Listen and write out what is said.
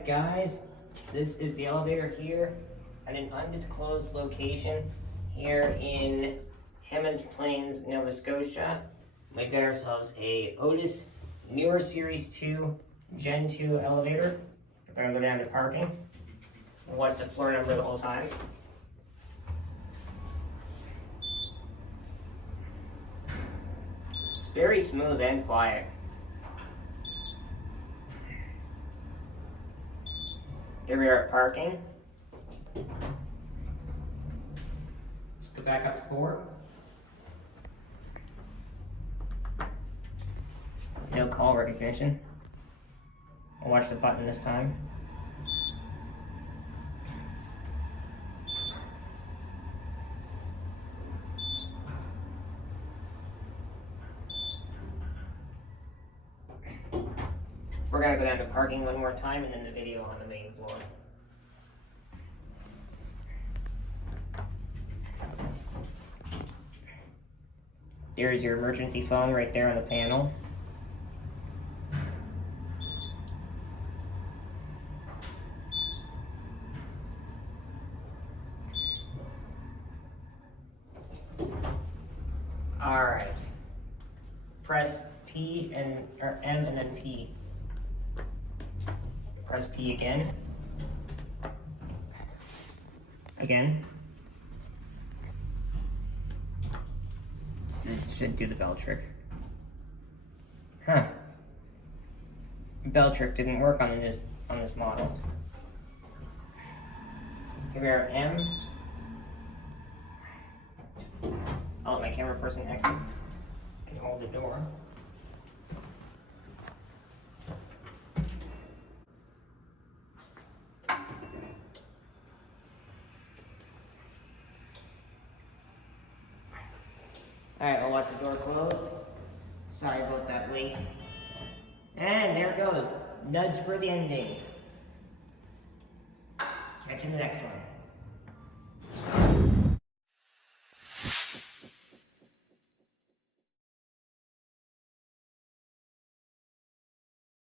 Alright guys, this is the elevator here at an undisclosed location here in Hammonds Plains, Nova Scotia. We got ourselves a Otis newer Series 2 Gen 2 elevator. We're gonna go down to parking and watch the floor number the whole time. It's very smooth and quiet. Here we are at parking. Let's go back up to 4. No call recognition. I'll watch the button this time. We're gonna go down to parking one more time and then the video on the main floor. There's your emergency phone right there on the panel. Alright. Press P or M and then P. Press P again. Again. This should do the bell trick. Huh. Bell trick didn't work on this model. Here we are at M. I'll let my camera person exit and hold the door. Alright, I'll watch the door close. Sorry about that wait. And there it goes. Nudge for the ending. Catch you in the next one.